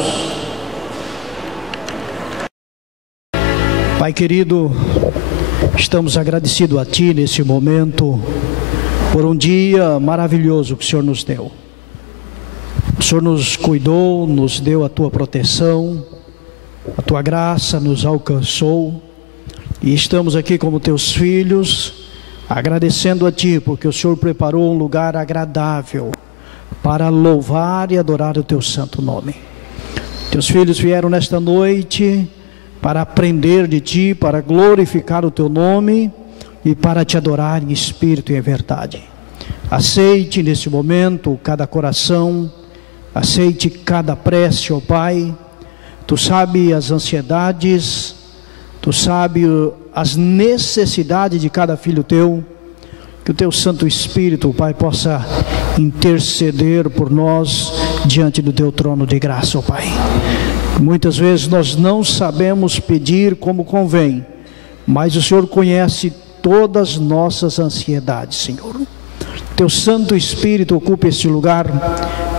Oremos. Pai querido, estamos agradecidos a Ti nesse momento, por um dia maravilhoso que o Senhor nos deu. O Senhor nos cuidou, nos deu a Tua proteção, a Tua graça nos alcançou, e estamos aqui como Teus filhos, agradecendo a Ti, porque o Senhor preparou um lugar agradável, para louvar e adorar o Teu santo nome. Teus filhos vieram nesta noite para aprender de Ti, para glorificar o Teu nome e para Te adorar em espírito e em verdade. Aceite nesse momento cada coração, aceite cada prece, ó Pai. Tu sabe as ansiedades, Tu sabe as necessidades de cada filho Teu. Que o Teu Santo Espírito, Pai, possa interceder por nós diante do Teu trono de graça, ó Pai. Muitas vezes nós não sabemos pedir como convém, mas o Senhor conhece todas as nossas ansiedades, Senhor. Teu Santo Espírito ocupe este lugar,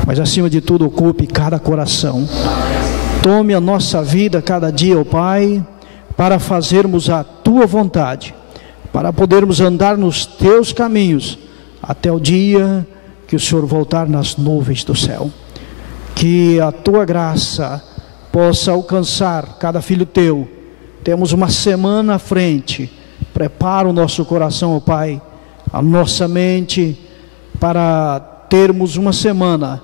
mas acima de tudo ocupe cada coração. Tome a nossa vida cada dia, ó Pai, para fazermos a Tua vontade, para podermos andar nos Teus caminhos, até o dia que o Senhor voltar nas nuvens do céu. Que a Tua graça possa alcançar cada filho Teu. Temos uma semana à frente. Prepara o nosso coração, ó Pai, a nossa mente, para termos uma semana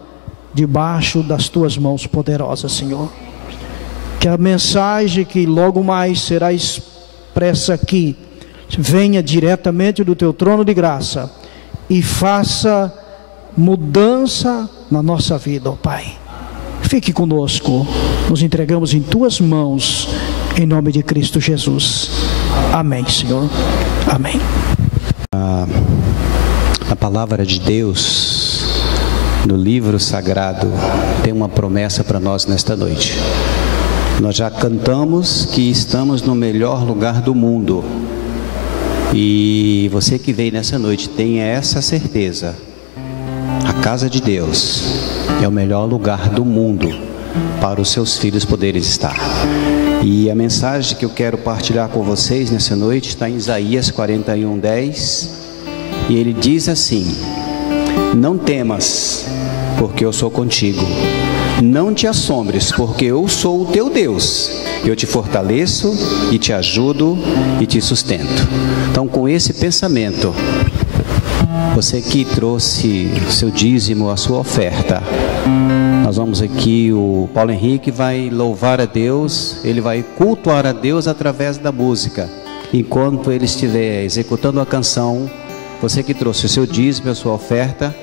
debaixo das Tuas mãos poderosas, Senhor. Que a mensagem que logo mais será expressa aqui venha diretamente do Teu trono de graça e faça mudança na nossa vida, ó Pai. Fique conosco, nos entregamos em Tuas mãos, em nome de Cristo Jesus. Amém, Senhor. Amém. A palavra de Deus, no livro sagrado, tem uma promessa para nós nesta noite. Nós já cantamos que estamos no melhor lugar do mundo. E você que veio nessa noite, tenha essa certeza. A casa de Deus é o melhor lugar do mundo para os seus filhos poderem estar. E a mensagem que eu quero partilhar com vocês nessa noite está em Isaías 41:10. E ele diz assim: não temas, porque eu sou contigo. Não te assombres, porque eu sou o teu Deus. Eu te fortaleço e te ajudo e te sustento. Então, com esse pensamento, você que trouxe o seu dízimo, a sua oferta, nós vamos aqui, o Paulo Henrique vai louvar a Deus, ele vai cultuar a Deus através da música. Enquanto ele estiver executando a canção, você que trouxe o seu dízimo, a sua oferta,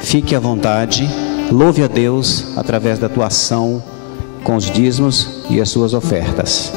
fique à vontade, louve a Deus através da tua ação com os dízimos e as suas ofertas.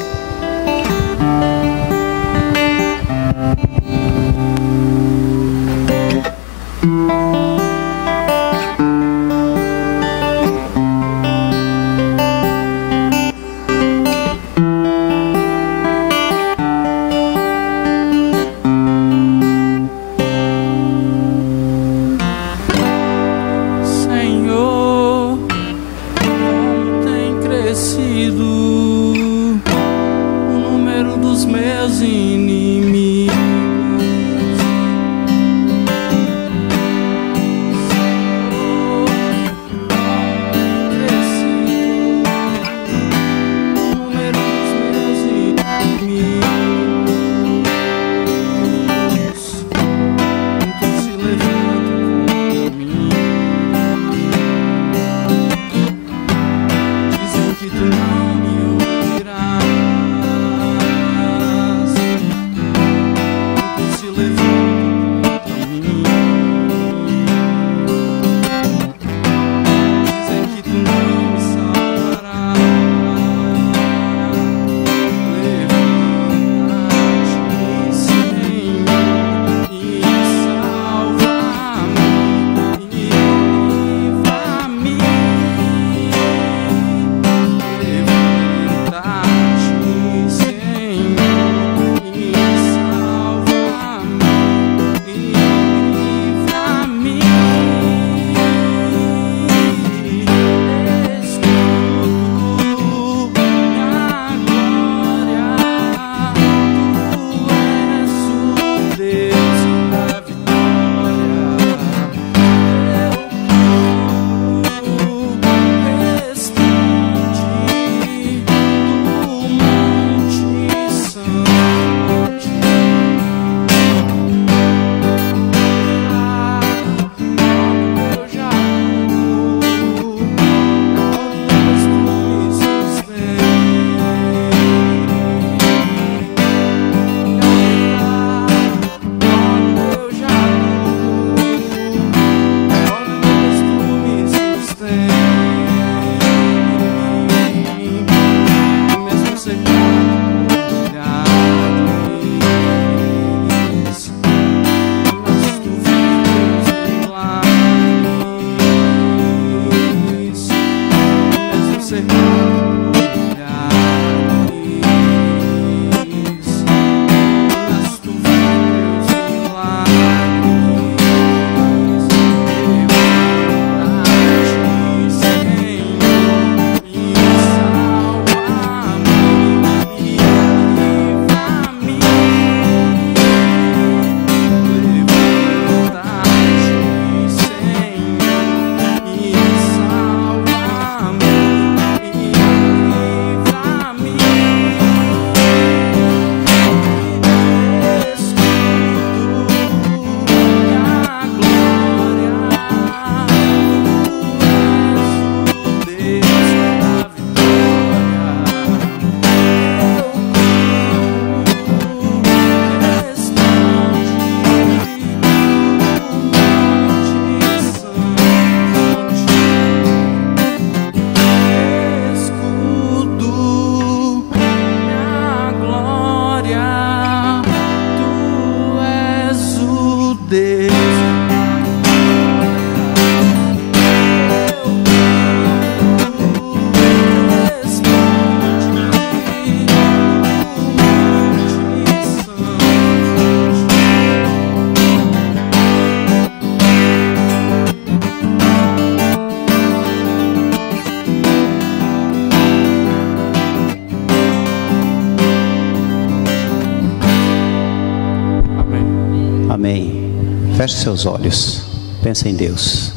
Feche seus olhos, pensa em Deus.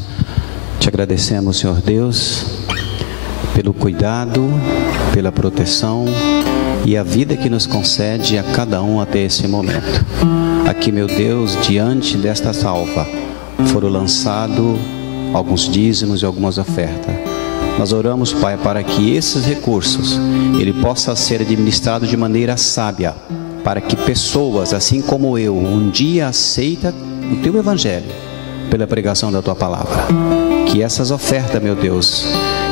Te agradecemos, Senhor Deus, pelo cuidado, pela proteção e a vida que nos concede a cada um até esse momento. Aqui, meu Deus, diante desta salva, foram lançados alguns dízimos e algumas ofertas. Nós oramos, Pai, para que esses recursos, ele possa ser administrado de maneira sábia, para que pessoas, assim como eu, um dia aceitem o Teu Evangelho, pela pregação da Tua Palavra. Que essas ofertas, meu Deus,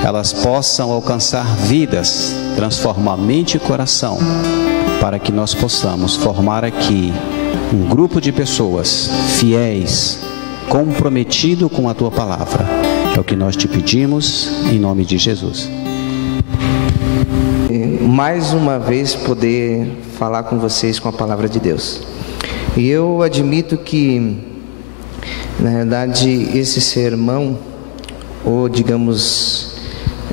elas possam alcançar vidas, transformar mente e coração, para que nós possamos formar aqui um grupo de pessoas fiéis, comprometido com a Tua Palavra. É o que nós te pedimos, em nome de Jesus. Mais uma vez poder falar com vocês com a Palavra de Deus. E eu admito que, na verdade, esse sermão, ou digamos,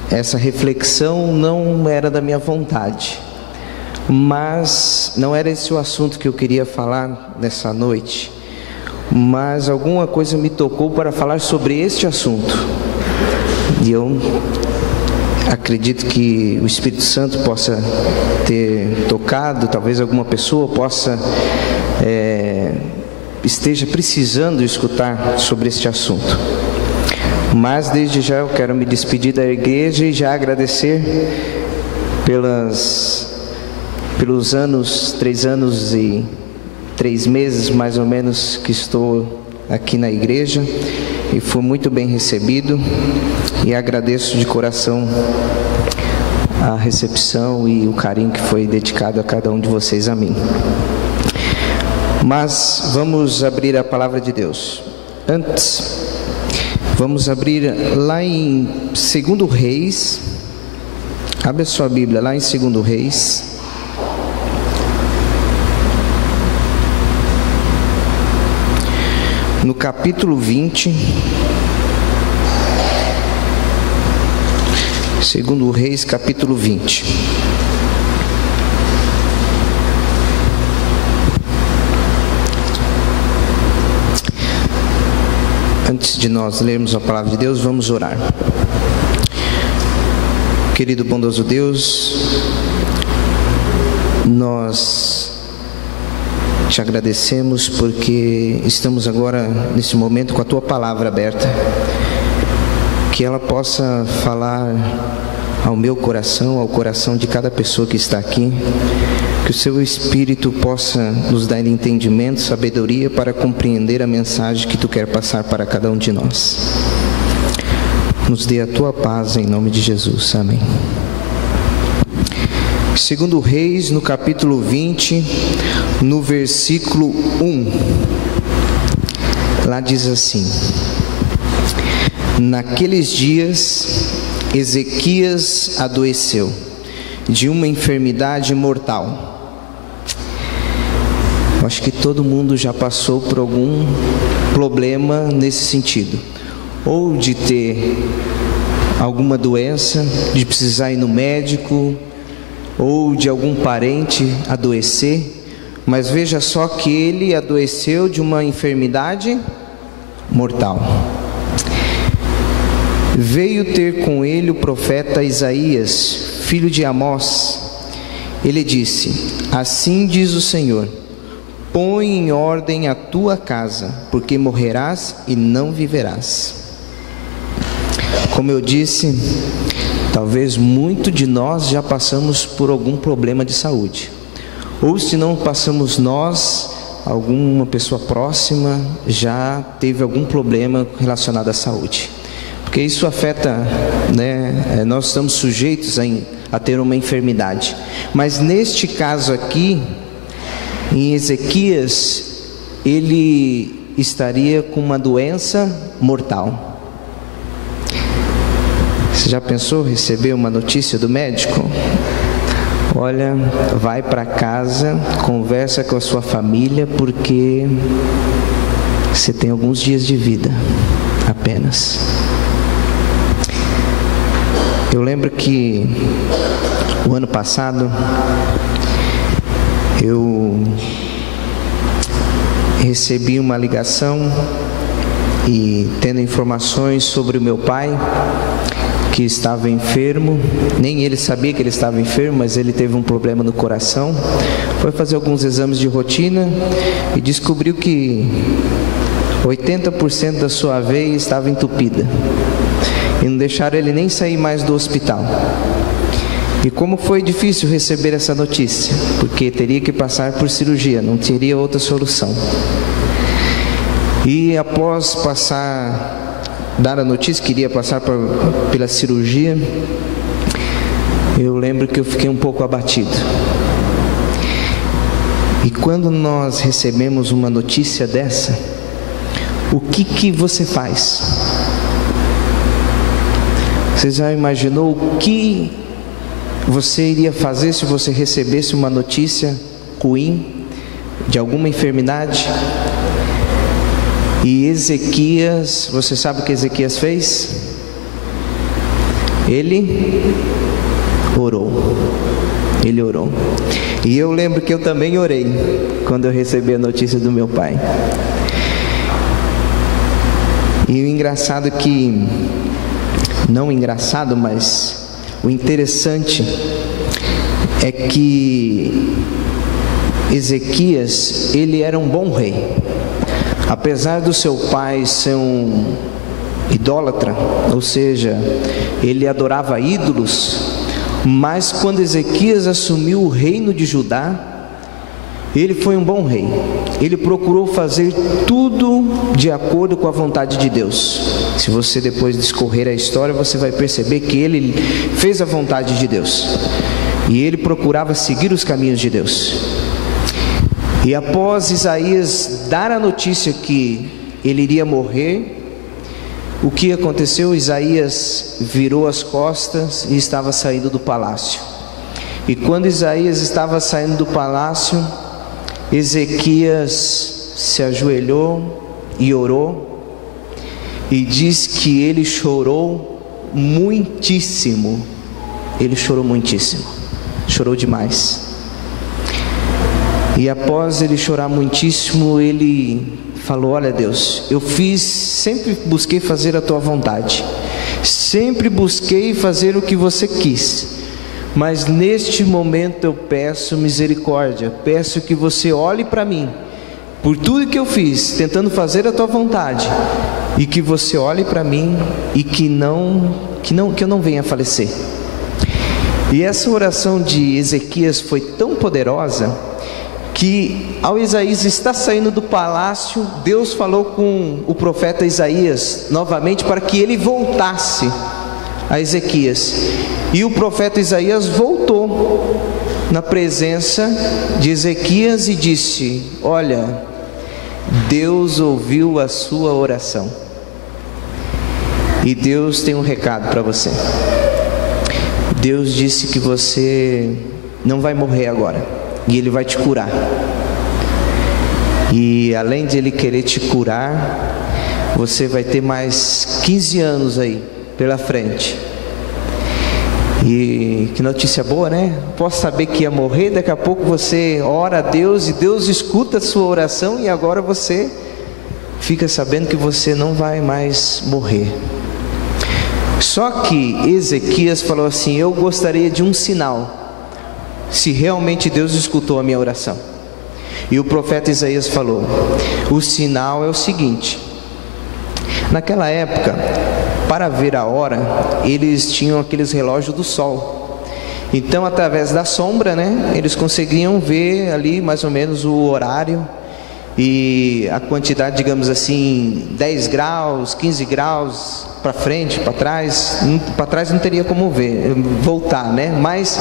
essa reflexão não era da minha vontade. Mas não era esse o assunto que eu queria falar nessa noite. Mas alguma coisa me tocou para falar sobre este assunto. E eu acredito que o Espírito Santo possa ter tocado, talvez alguma pessoa possa esteja precisando escutar sobre este assunto. Mas desde já eu quero me despedir da igreja e já agradecer pelos anos, 3 anos e 3 meses mais ou menos que estou aqui na igreja, e fui muito bem recebido, e agradeço de coração a recepção e o carinho que foi dedicado a cada um de vocês a mim. Mas vamos abrir a palavra de Deus. Antes, vamos abrir lá em 2 Reis. Abre a sua Bíblia lá em 2 Reis. No capítulo 20, 2 Reis, capítulo 20. Antes de nós lermos a palavra de Deus, vamos orar. Querido bondoso Deus, nós te agradecemos porque estamos agora nesse momento com a Tua palavra aberta, que ela possa falar ao meu coração, ao coração de cada pessoa que está aqui, que o Seu Espírito possa nos dar entendimento, sabedoria para compreender a mensagem que Tu quer passar para cada um de nós. Nos dê a Tua paz em nome de Jesus, amém. 2 Reis, no capítulo 20, no versículo 1, lá diz assim: naqueles dias, Ezequias adoeceu de uma enfermidade mortal. Eu acho que todo mundo já passou por algum problema nesse sentido, ou de ter alguma doença, de precisar ir no médico, ou de algum parente adoecer. Mas veja só que ele adoeceu de uma enfermidade mortal. Veio ter com ele o profeta Isaías, filho de Amós. Ele disse: assim diz o Senhor, põe em ordem a tua casa, porque morrerás e não viverás. Como eu disse, talvez muito de nós já passamos por algum problema de saúde. Ou se não passamos nós, alguma pessoa próxima já teve algum problema relacionado à saúde. Porque isso afeta, né? Nós estamos sujeitos a ter uma enfermidade. Mas neste caso aqui, em Ezequias, ele estaria com uma doença mortal. Você já pensou receber uma notícia do médico? Olha, vai para casa, conversa com a sua família, porque você tem alguns dias de vida apenas. Eu lembro que o ano passado eu recebi uma ligação e tendo informações sobre o meu pai, que estava enfermo. Nem ele sabia que ele estava enfermo, mas ele teve um problema no coração. Foi fazer alguns exames de rotina e descobriu que 80% da sua veia estava entupida e não deixaram ele nem sair mais do hospital. E como foi difícil receber essa notícia, porque teria que passar por cirurgia, não teria outra solução. E após dar a notícia que iria passar pela cirurgia, eu lembro que eu fiquei um pouco abatido. E quando nós recebemos uma notícia dessa, o que você faz? Você já imaginou o que você iria fazer se você recebesse uma notícia ruim de alguma enfermidade? E Ezequias, você sabe o que Ezequias fez? Ele orou. Ele orou. E eu lembro que eu também orei quando eu recebi a notícia do meu pai. E o engraçado é que, não engraçado, mas o interessante é que Ezequias, ele era um bom rei. Apesar do seu pai ser um idólatra, ou seja, ele adorava ídolos, mas quando Ezequias assumiu o reino de Judá, ele foi um bom rei. Ele procurou fazer tudo de acordo com a vontade de Deus. Se você depois discorrer a história, você vai perceber que ele fez a vontade de Deus. E ele procurava seguir os caminhos de Deus. E após Isaías dar a notícia que ele iria morrer, o que aconteceu? Isaías virou as costas e estava saindo do palácio. E quando Isaías estava saindo do palácio, Ezequias se ajoelhou e orou, e diz que ele chorou muitíssimo. Ele chorou muitíssimo, chorou demais. E após ele chorar muitíssimo, ele falou: olha Deus, sempre busquei fazer a tua vontade, sempre busquei fazer o que você quis, mas neste momento eu peço misericórdia, peço que você olhe para mim, por tudo que eu fiz, tentando fazer a tua vontade, e que você olhe para mim e que eu não venha a falecer. E essa oração de Ezequias foi tão poderosa, que ao Isaías estar saindo do palácio, Deus falou com o profeta Isaías novamente para que ele voltasse a Ezequias. E o profeta Isaías voltou na presença de Ezequias e disse: olha, Deus ouviu a sua oração. E Deus tem um recado para você. Deus disse que você não vai morrer agora, e Ele vai te curar. E além de Ele querer te curar, você vai ter mais 15 anos aí pela frente. E que notícia boa, né? Posso saber que ia morrer, daqui a pouco você ora a Deus e Deus escuta a sua oração, e agora você fica sabendo que você não vai mais morrer. Só que Ezequias falou assim: eu gostaria de um sinal, se realmente Deus escutou a minha oração. E o profeta Isaías falou: o sinal é o seguinte: naquela época, para ver a hora, eles tinham aqueles relógios do sol. Então, através da sombra, né, eles conseguiam ver ali mais ou menos o horário e a quantidade, digamos assim, 10 graus, 15 graus para frente, para trás não teria como ver, voltar, né? Mas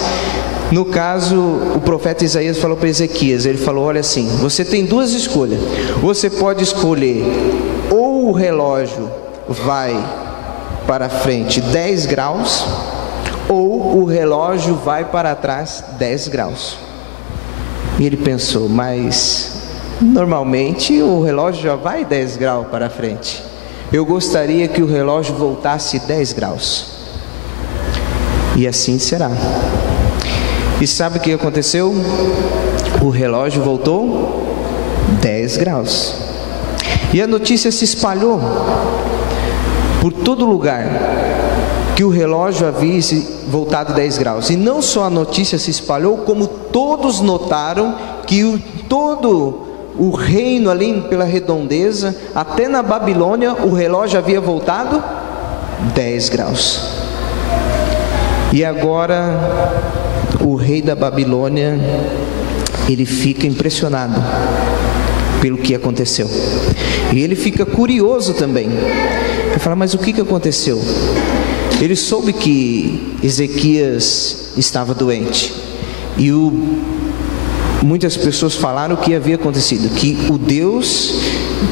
no caso, o profeta Isaías falou para Ezequias, ele falou: olha assim, você tem duas escolhas. Você pode escolher, ou o relógio vai para frente 10 graus, ou o relógio vai para trás 10 graus. E ele pensou: mas normalmente o relógio já vai 10 graus para frente. Eu gostaria que o relógio voltasse 10 graus. E assim será. E sabe o que aconteceu? O relógio voltou 10 graus. E a notícia se espalhou por todo lugar que o relógio havia voltado 10 graus. E não só a notícia se espalhou, como todos notaram que todo o reino ali pela redondeza, até na Babilônia, o relógio havia voltado 10 graus. E agora o rei da Babilônia, ele fica impressionado pelo que aconteceu. E ele fica curioso também. Ele fala, mas o que aconteceu? Ele soube que Ezequias estava doente. E muitas pessoas falaram o que havia acontecido, que o Deus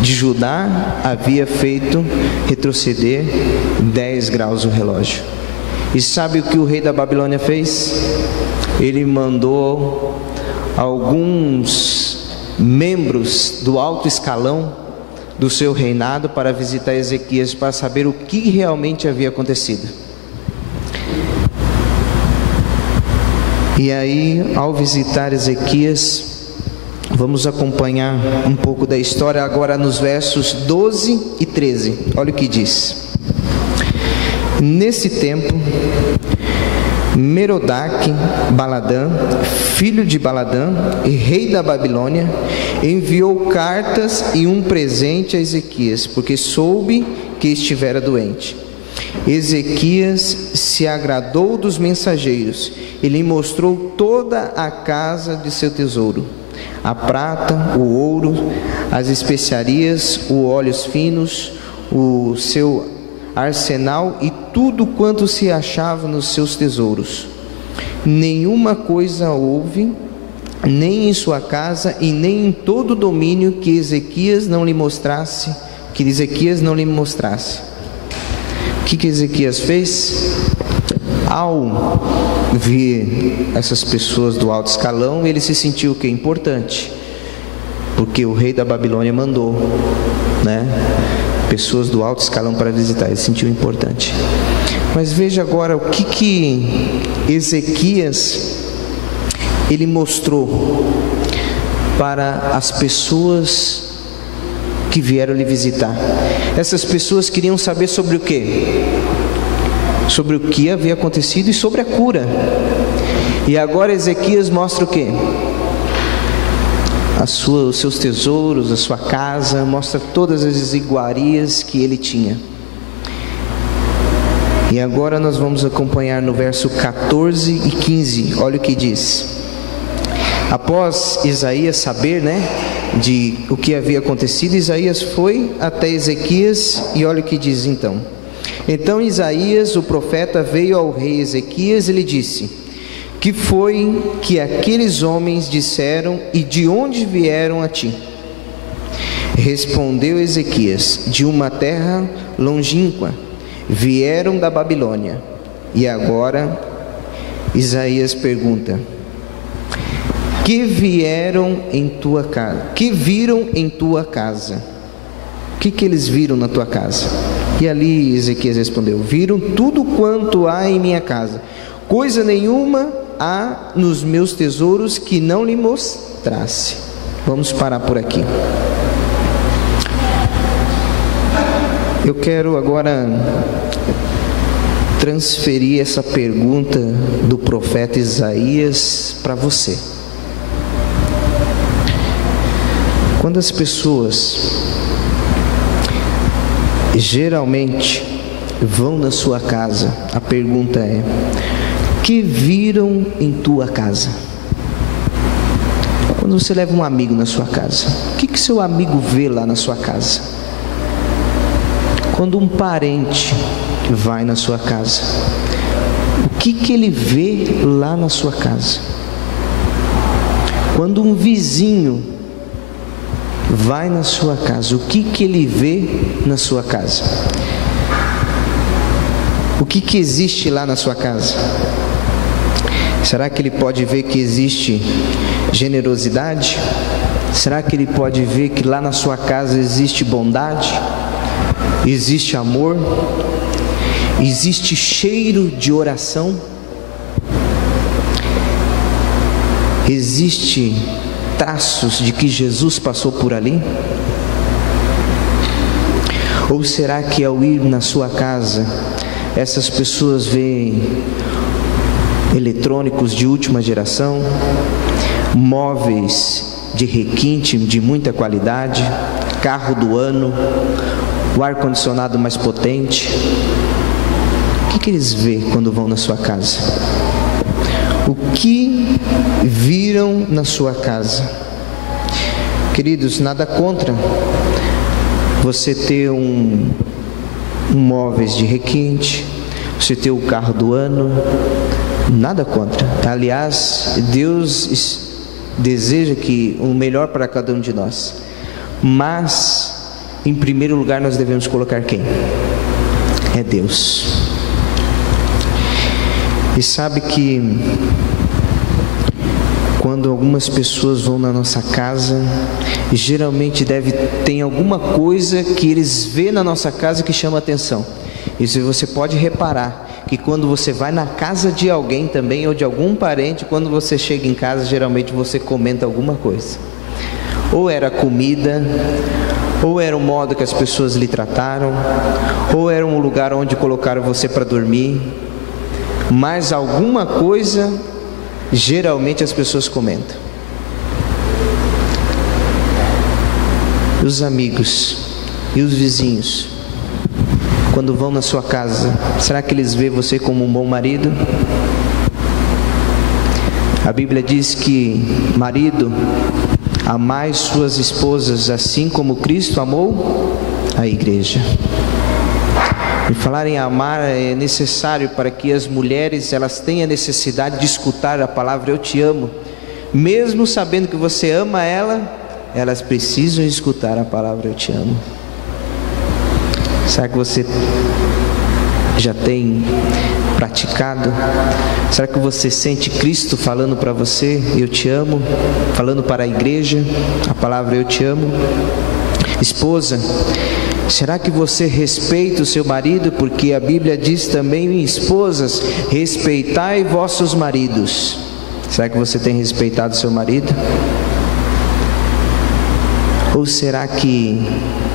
de Judá havia feito retroceder 10 graus o relógio. E sabe o que o rei da Babilônia fez? Ele mandou alguns membros do alto escalão do seu reinado para visitar Ezequias, para saber o que realmente havia acontecido. E aí, ao visitar Ezequias, vamos acompanhar um pouco da história agora nos versos 12 e 13. Olha o que diz. Nesse tempo, Merodach-Baladã, filho de Baladã e rei da Babilônia, enviou cartas e um presente a Ezequias, porque soube que estivera doente. Ezequias se agradou dos mensageiros e lhe mostrou toda a casa de seu tesouro: a prata, o ouro, as especiarias, os óleos finos, o seu arsenal e tudo quanto se achava nos seus tesouros. Nenhuma coisa houve, nem em sua casa e nem em todo o domínio que Ezequias não lhe mostrasse. O que Ezequias fez? Ao ver essas pessoas do alto escalão, ele se sentiu que é importante, porque o rei da Babilônia mandou, pessoas do alto escalão para visitar. Ele se sentiu importante. Mas veja agora o que Ezequias ele mostrou para as pessoas que vieram lhe visitar. Essas pessoas queriam saber sobre o quê? Sobre o que havia acontecido e sobre a cura. E agora Ezequias mostra o quê? Os seus tesouros, a sua casa, mostra todas as iguarias que ele tinha. E agora nós vamos acompanhar no verso 14 e 15, olha o que diz. Após Isaías saber, de o que havia acontecido, Isaías foi até Ezequias e olha o que diz então. Então Isaías, o profeta, veio ao rei Ezequias e lhe disse: que foi que aqueles homens disseram e de onde vieram a ti? Respondeu Ezequias: de uma terra longínqua, vieram da Babilônia. E agora Isaías pergunta: que vieram em tua casa? Que viram em tua casa? O que eles viram na tua casa? E ali Ezequias respondeu: viram tudo quanto há em minha casa, coisa nenhuma há nos meus tesouros que não lhe mostrasse. Vamos parar por aqui. Eu quero agora transferir essa pergunta do profeta Isaías para você. Quando as pessoas geralmente vão na sua casa, a pergunta é: que viram em tua casa? Quando você leva um amigo na sua casa, o que seu amigo vê lá na sua casa? Quando um parente vai na sua casa, o que ele vê lá na sua casa? Quando um vizinho vai na sua casa, o que ele vê na sua casa? O que existe lá na sua casa? Será que ele pode ver que existe generosidade? Será que ele pode ver que lá na sua casa existe bondade? Existe amor? Existe cheiro de oração? Existe traços de que Jesus passou por ali? Ou será que ao ir na sua casa, essas pessoas veem eletrônicos de última geração, móveis de requinte de muita qualidade, carro do ano, o ar-condicionado mais potente? O que eles veem quando vão na sua casa? O que viram na sua casa? Queridos, nada contra você ter um móveis de requinte, você ter o carro do ano, nada contra. Aliás, Deus deseja que o melhor para cada um de nós. Mas, em primeiro lugar, nós devemos colocar quem? É Deus. E sabe que quando algumas pessoas vão na nossa casa, geralmente tem alguma coisa que eles vêem na nossa casa que chama atenção. E você pode reparar que quando você vai na casa de alguém também, ou de algum parente, quando você chega em casa, geralmente você comenta alguma coisa. Ou era a comida, ou era o modo que as pessoas lhe trataram, ou era um lugar onde colocaram você para dormir. Mas alguma coisa, geralmente as pessoas comentam. Os amigos e os vizinhos, quando vão na sua casa, será que eles veem você como um bom marido? A Bíblia diz que, marido, amai suas esposas assim como Cristo amou a igreja. E falar em amar é necessário para que as mulheres elas tenham necessidade de escutar a palavra eu te amo. Mesmo sabendo que você ama ela, elas precisam escutar a palavra eu te amo. Será que você já tem praticado? Será que você sente Cristo falando para você eu te amo? Falando para a igreja a palavra eu te amo? Esposa, será que você respeita o seu marido? Porque a Bíblia diz também, esposas, respeitai vossos maridos. Será que você tem respeitado o seu marido? Ou será que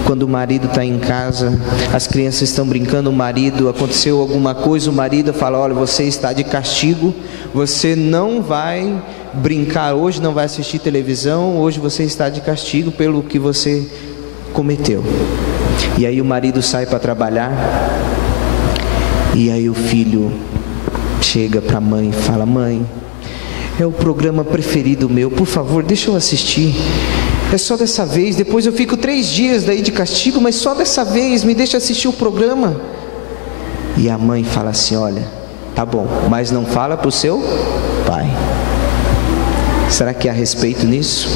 quando o marido está em casa, as crianças estão brincando, o marido, aconteceu alguma coisa, o marido fala, olha, você está de castigo, você não vai brincar hoje, não vai assistir televisão, hoje você está de castigo pelo que você cometeu. E aí o marido sai para trabalhar, e aí o filho chega para a mãe e fala, mãe, é o programa preferido meu, por favor, deixa eu assistir. É só dessa vez, depois eu fico 3 dias daí de castigo, mas só dessa vez, me deixa assistir o programa. E a mãe fala assim, olha, tá bom, mas não fala para o seu pai. Será que há respeito nisso?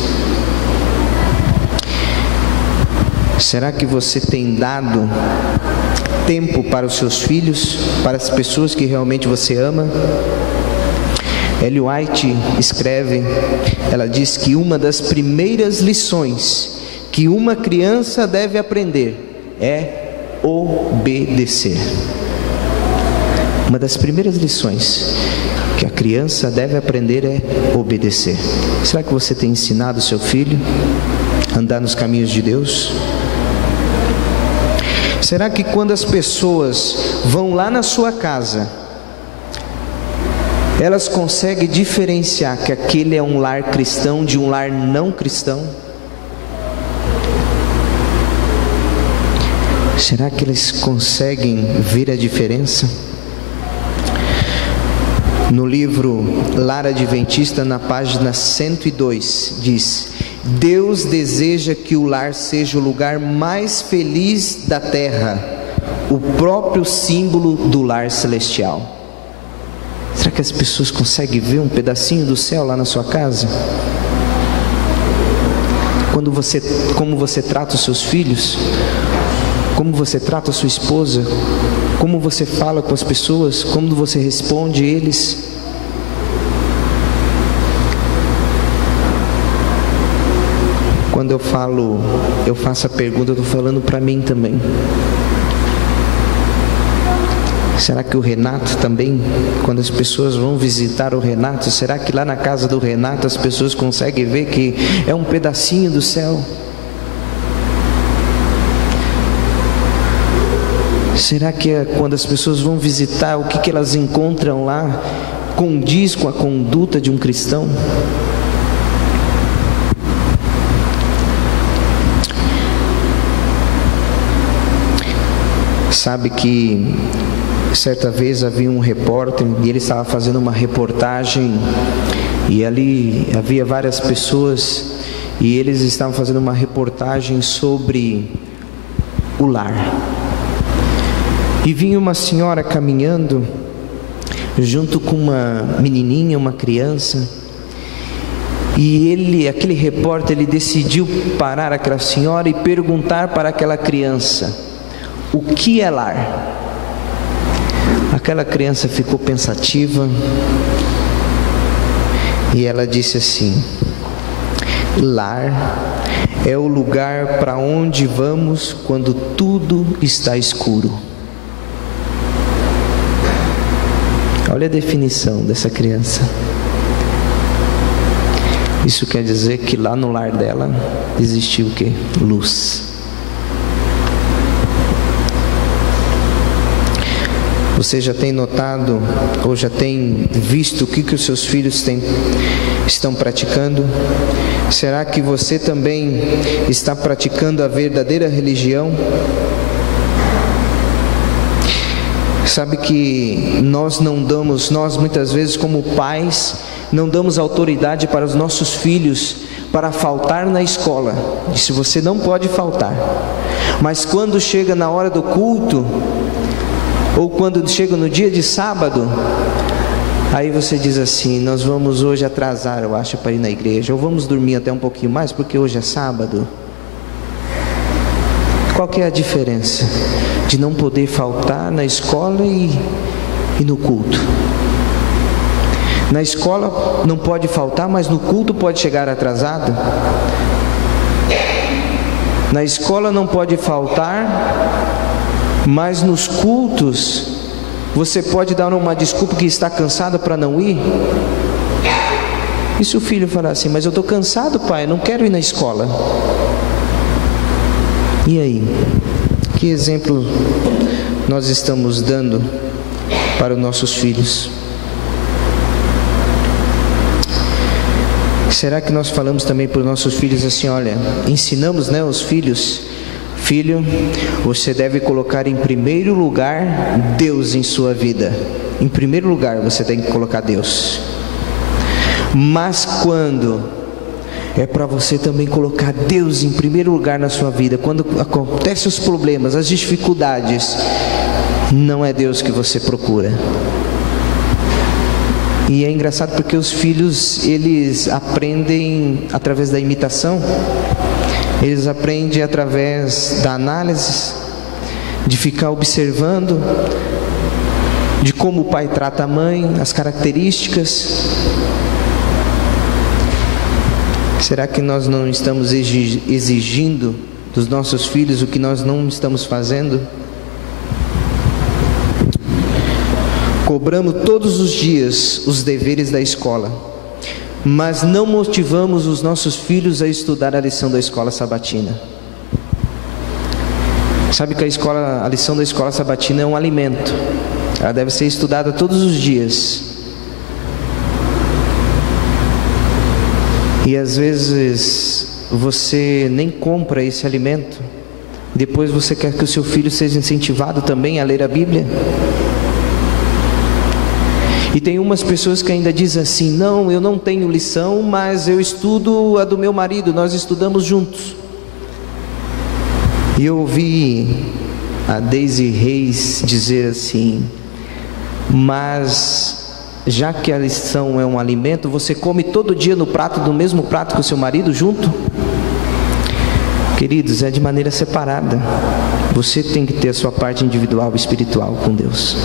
Será que você tem dado tempo para os seus filhos, para as pessoas que realmente você ama? Ellen White escreve, ela diz que uma das primeiras lições que uma criança deve aprender é obedecer. Uma das primeiras lições que a criança deve aprender é obedecer. Será que você tem ensinado o seu filho a andar nos caminhos de Deus? Será que quando as pessoas vão lá na sua casa, elas conseguem diferenciar que aquele é um lar cristão de um lar não cristão? Será que eles conseguem ver a diferença? No livro Lar Adventista, na página 102, diz: Deus deseja que o lar seja o lugar mais feliz da terra, o próprio símbolo do lar celestial. Será que as pessoas conseguem ver um pedacinho do céu lá na sua casa? Como você trata os seus filhos? Como você trata a sua esposa? Como você fala com as pessoas? Como você responde eles? Quando eu faço a pergunta, eu estou falando para mim também. Será que o Renato também, quando as pessoas vão visitar o Renato, será que lá na casa do Renato as pessoas conseguem ver que é um pedacinho do céu? Será que quando as pessoas vão visitar, o que elas encontram lá condiz com a conduta de um cristão? Sabe que certa vez havia um repórter e ele estava fazendo uma reportagem e ali havia várias pessoas e eles estavam fazendo uma reportagem sobre o lar. E vinha uma senhora caminhando junto com uma menininha, uma criança, e aquele repórter, ele decidiu parar aquela senhora e perguntar para aquela criança: o que é lar? Aquela criança ficou pensativa e ela disse assim: lar é o lugar para onde vamos quando tudo está escuro. Olha a definição dessa criança. Isso quer dizer que lá no lar dela existia o quê? Luz. Você já tem notado ou já tem visto o que os seus filhos estão praticando? Será que você também está praticando a verdadeira religião? Sabe que nós muitas vezes como pais, não damos autoridade para os nossos filhos para faltar na escola. Isso você não pode faltar. Mas quando chega na hora do culto, ou quando chega no dia de sábado, aí você diz assim: nós vamos hoje atrasar, eu acho, para ir na igreja, ou vamos dormir até um pouquinho mais, porque hoje é sábado. Qual que é a diferença de não poder faltar na escola e no culto? Na escola não pode faltar, mas no culto pode chegar atrasado. Na escola não pode faltar, mas nos cultos você pode dar uma desculpa que está cansado para não ir. E se o filho falar assim: mas eu estou cansado, pai, não quero ir na escola. E aí? Que exemplo nós estamos dando para os nossos filhos? Será que nós falamos também para os nossos filhos assim: olha, ensinamos, os filhos: filho, você deve colocar em primeiro lugar Deus em sua vida. Em primeiro lugar você tem que colocar Deus. Mas quando é para você também colocar Deus em primeiro lugar na sua vida, quando acontecem os problemas, as dificuldades, não é Deus que você procura. E é engraçado porque os filhos, eles aprendem através da imitação. Eles aprendem através da análise, de ficar observando, de como o pai trata a mãe, as características. Será que nós não estamos exigindo dos nossos filhos o que nós não estamos fazendo? Cobramos todos os dias os deveres da escola, mas não motivamos os nossos filhos a estudar a lição da escola sabatina. Sabe que a lição da escola sabatina é um alimento. Ela deve ser estudada todos os dias. E às vezes você nem compra esse alimento. Depois você quer que o seu filho seja incentivado também a ler a Bíblia. E tem umas pessoas que ainda dizem assim: não, eu não tenho lição, mas eu estudo a do meu marido, nós estudamos juntos. E eu ouvi a Daisy Reis dizer assim: mas já que a lição é um alimento, você come todo dia no mesmo prato que o seu marido junto? Queridos, é de maneira separada. Você tem que ter a sua parte individual e espiritual com Deus.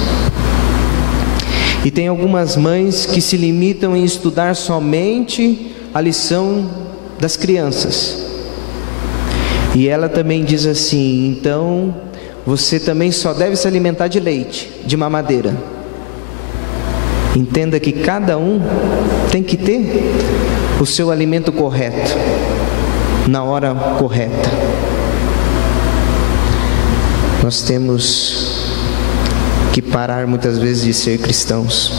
E tem algumas mães que se limitam em estudar somente a lição das crianças. E ela também diz assim: então você também só deve se alimentar de leite, de mamadeira. Entenda que cada um tem que ter o seu alimento correto, na hora correta. Nós temos que parar muitas vezes de ser cristãos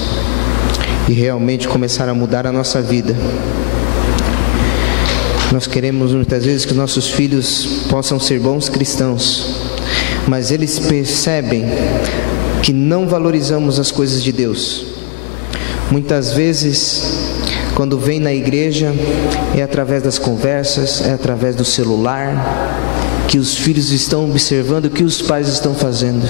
e realmente começar a mudar a nossa vida. Nós queremos muitas vezes que nossos filhos possam ser bons cristãos, mas eles percebem que não valorizamos as coisas de Deus. Muitas vezes, quando vem na igreja, é através das conversas, é através do celular, que os filhos estão observando o que os pais estão fazendo.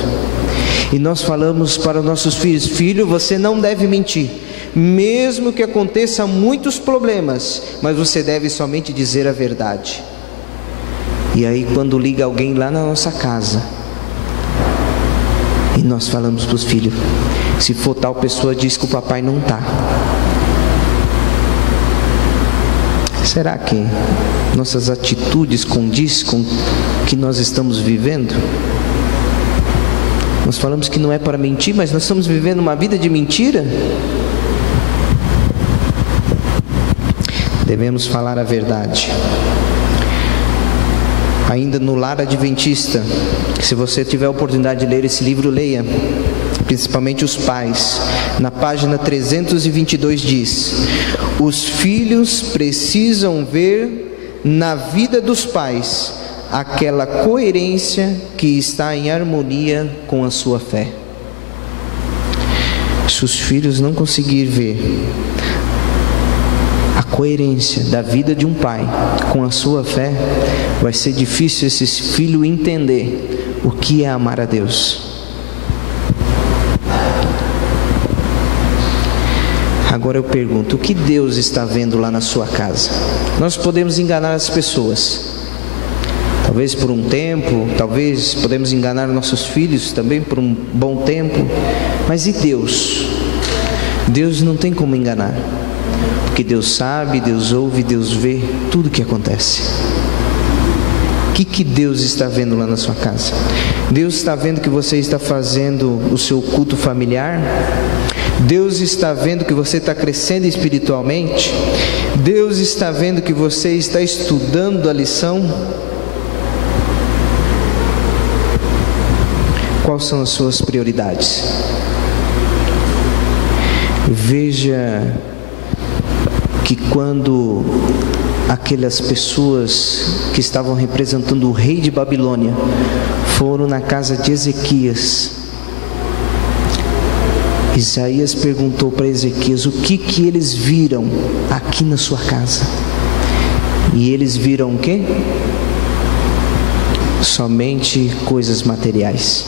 E nós falamos para os nossos filhos: filho, você não deve mentir, mesmo que aconteça muitos problemas, mas você deve somente dizer a verdade. E aí quando liga alguém lá na nossa casa, e nós falamos para os filhos: se for tal pessoa, diz que o papai não está. Será que nossas atitudes condiz com o que nós estamos vivendo? Nós falamos que não é para mentir, mas nós estamos vivendo uma vida de mentira? Devemos falar a verdade. Ainda no Lar Adventista, se você tiver a oportunidade de ler esse livro, leia, principalmente os pais. Na página 322 diz: os filhos precisam ver na vida dos pais aquela coerência que está em harmonia com a sua fé. Se os filhos não conseguirem ver a coerência da vida de um pai com a sua fé, vai ser difícil esse filho entender o que é amar a Deus. Agora eu pergunto: o que Deus está vendo lá na sua casa? Nós podemos enganar as pessoas, talvez por um tempo, talvez podemos enganar nossos filhos também por um bom tempo, mas e Deus? Deus não tem como enganar, porque Deus sabe, Deus ouve, Deus vê tudo o que acontece. O que Deus está vendo lá na sua casa? Deus está vendo que você está fazendo o seu culto familiar? Deus está vendo que você está crescendo espiritualmente? Deus está vendo que você está estudando a lição? Quais são as suas prioridades? Veja que quando aquelas pessoas que estavam representando o rei de Babilônia foram na casa de Ezequias, Isaías perguntou para Ezequias o que eles viram aqui na sua casa. E eles viram o quê? Somente coisas materiais.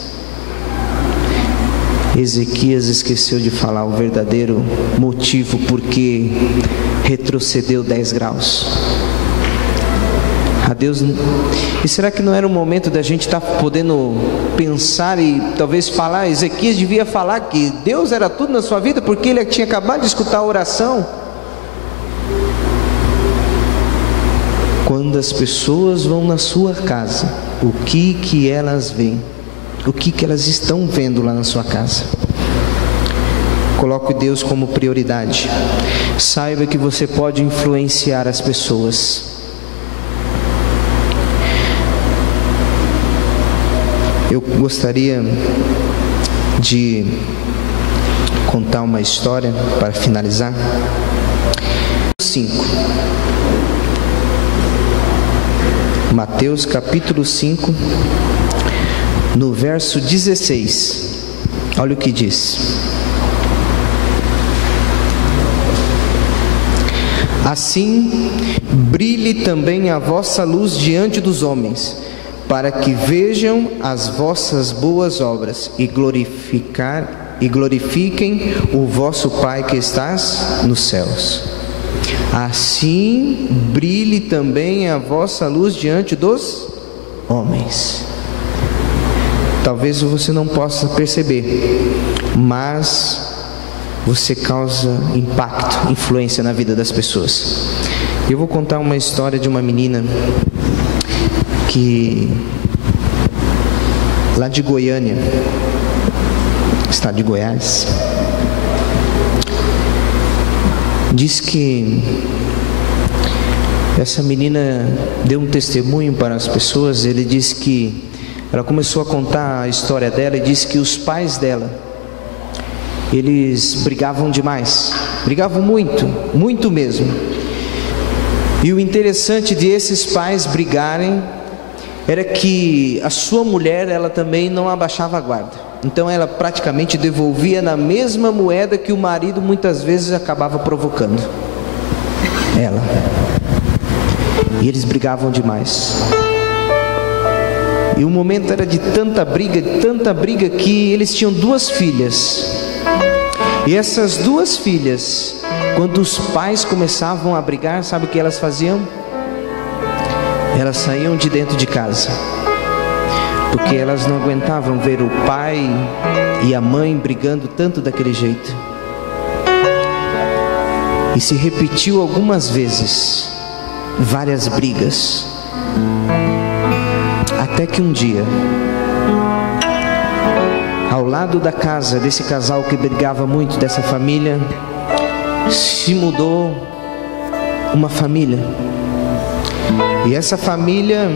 Ezequias esqueceu de falar o verdadeiro motivo porque retrocedeu 10 graus. A Deus. E será que não era o momento da gente estar podendo pensar e talvez falar? Ezequias devia falar que Deus era tudo na sua vida, porque ele tinha acabado de escutar a oração. Quando as pessoas vão na sua casa, o que elas veem? O que elas estão vendo lá na sua casa? Coloque Deus como prioridade. Saiba que você pode influenciar as pessoas. Eu gostaria de contar uma história para finalizar. 5. Mateus capítulo 5, no verso 16. Olha o que diz: assim brilhe também a vossa luz diante dos homens, para que vejam as vossas boas obras e glorifiquem o vosso Pai que estás nos céus. Assim brilhe também a vossa luz diante dos homens. Talvez você não possa perceber, mas você causa impacto, influência na vida das pessoas. Eu vou contar uma história de uma menina que lá de Goiânia, estado de Goiás. Diz que essa menina deu um testemunho para as pessoas. Ele disse que ela começou a contar a história dela e disse que os pais dela, eles brigavam demais, brigavam muito, muito mesmo. E o interessante de esses pais brigarem era que a sua mulher, ela também não abaixava a guarda. Então ela praticamente devolvia na mesma moeda que o marido muitas vezes acabava provocando ela. E eles brigavam demais. E o momento era de tanta briga que eles tinham 2 filhas. E essas 2 filhas, quando os pais começavam a brigar, sabe o que elas faziam? Elas saíam de dentro de casa, porque elas não aguentavam ver o pai e a mãe brigando tanto daquele jeito. E se repetiu algumas vezes, várias brigas, até que um dia, ao lado da casa desse casal que brigava muito, dessa família, se mudou uma família. E essa família,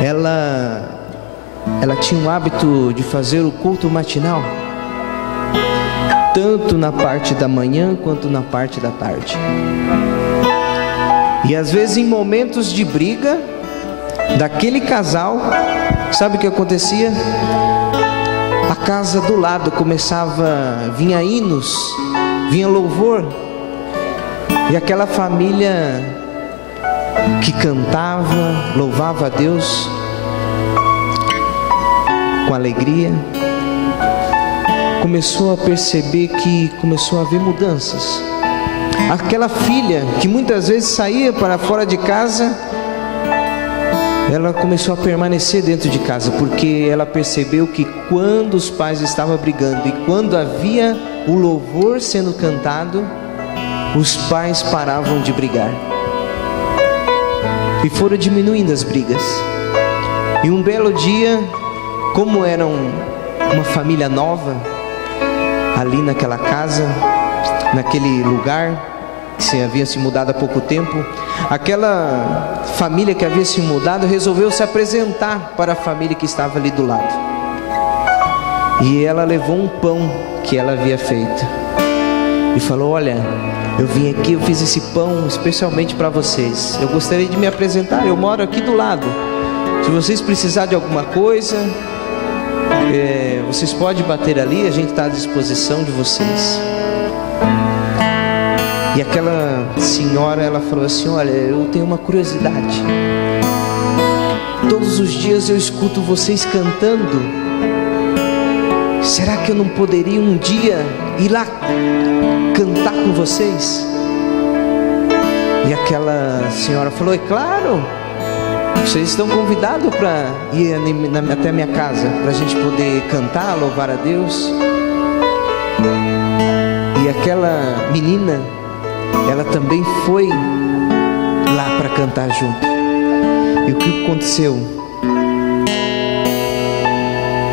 ela tinha um hábito de fazer o culto matinal, tanto na parte da manhã quanto na parte da tarde. E às vezes em momentos de briga daquele casal, sabe o que acontecia? A casa do lado vinha hinos, vinha louvor, e aquela família que cantava, louvava a Deus com alegria, começou a perceber que começou a haver mudanças. Aquela filha que muitas vezes saía para fora de casa, ela começou a permanecer dentro de casa, porque ela percebeu que quando os pais estavam brigando e quando havia o louvor sendo cantado, os pais paravam de brigar. E foram diminuindo as brigas. E um belo dia, como eram uma família nova ali naquela casa, naquele lugar que havia se mudado há pouco tempo, aquela família que havia se mudado resolveu se apresentar para a família que estava ali do lado. E ela levou um pão que ela havia feito e falou: olha, eu vim aqui, eu fiz esse pão especialmente para vocês. Eu gostaria de me apresentar, eu moro aqui do lado. Se vocês precisarem de alguma coisa, vocês podem bater ali, a gente está à disposição de vocês. E aquela senhora, ela falou assim: olha, eu tenho uma curiosidade. Todos os dias eu escuto vocês cantando. Será que eu não poderia um dia ir lá cantar com vocês? E aquela senhora falou: é claro, vocês estão convidados para ir até a minha casa, para a gente poder cantar, louvar a Deus. E aquela menina, ela também foi lá para cantar junto. E o que aconteceu?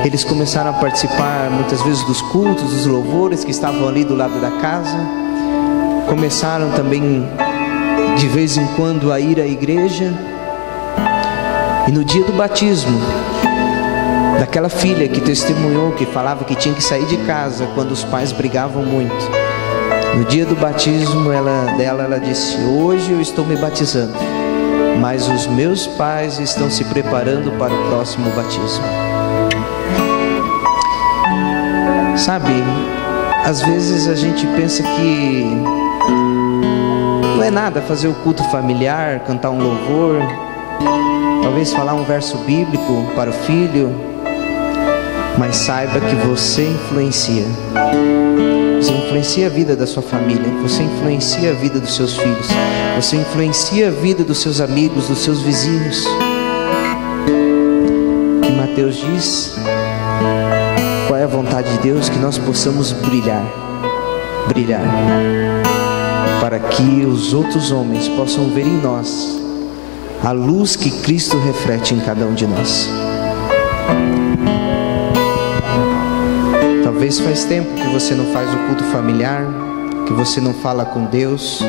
Eles começaram a participar muitas vezes dos cultos, dos louvores que estavam ali do lado da casa. Começaram também de vez em quando a ir à igreja. E no dia do batismo daquela filha que testemunhou, que falava que tinha que sair de casa quando os pais brigavam muito, no dia do batismo ela disse: hoje eu estou me batizando, mas os meus pais estão se preparando para o próximo batismo. Sabe, às vezes a gente pensa que não é nada fazer o culto familiar, cantar um louvor, talvez falar um verso bíblico para o filho, mas saiba que você influencia. Você influencia a vida da sua família, você influencia a vida dos seus filhos, você influencia a vida dos seus amigos, dos seus vizinhos. E Mateus diz: qual é a vontade de Deus? Que nós possamos brilhar, para que os outros homens possam ver em nós a luz que Cristo reflete em cada um de nós. Talvez faz tempo que você não faz o culto familiar, que você não fala com Deus.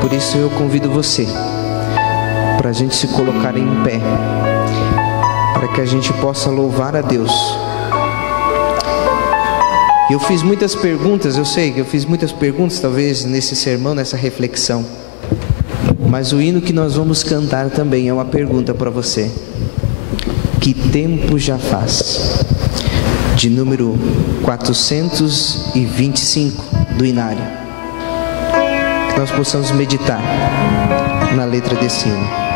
Por isso eu convido você para a gente se colocar em pé, para que a gente possa louvar a Deus. Eu fiz muitas perguntas, eu sei que eu fiz muitas perguntas talvez nesse sermão, nessa reflexão, mas o hino que nós vamos cantar também é uma pergunta para você. Que tempo já faz? De número 425 do Inário. Que nós possamos meditar na letra desse hino.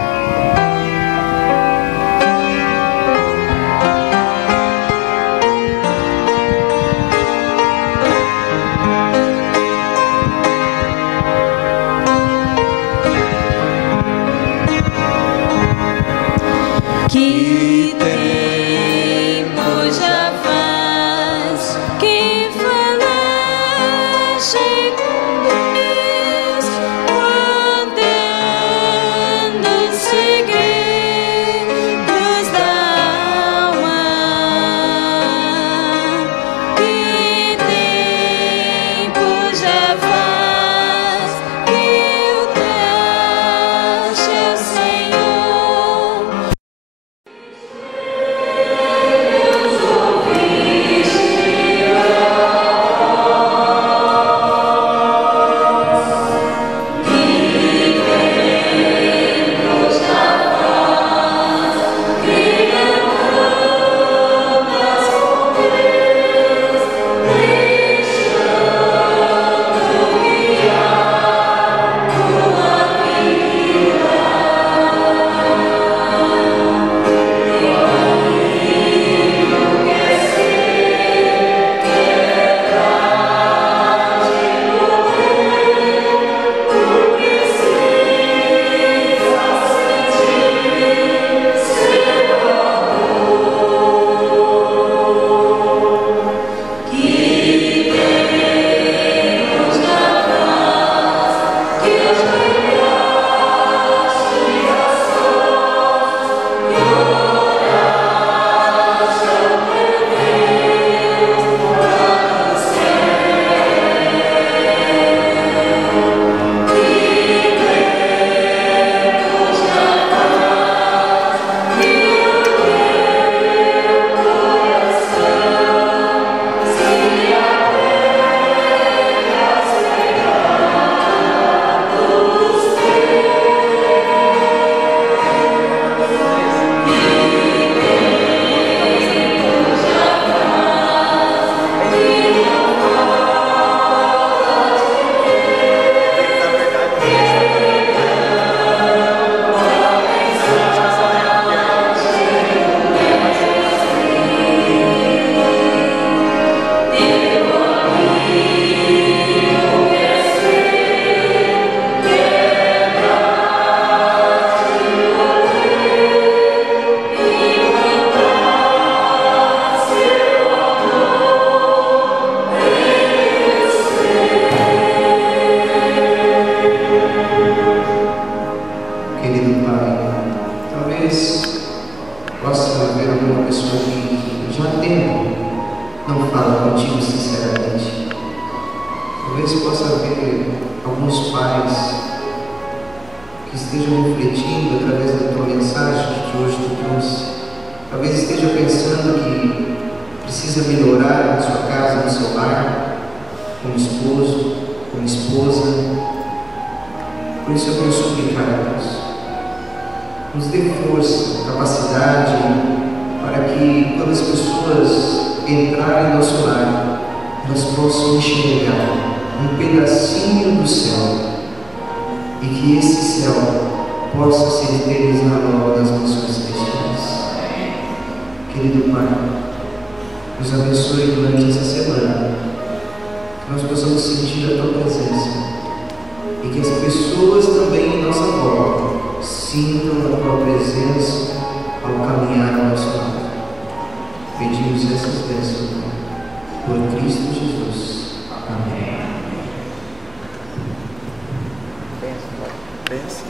Pensa.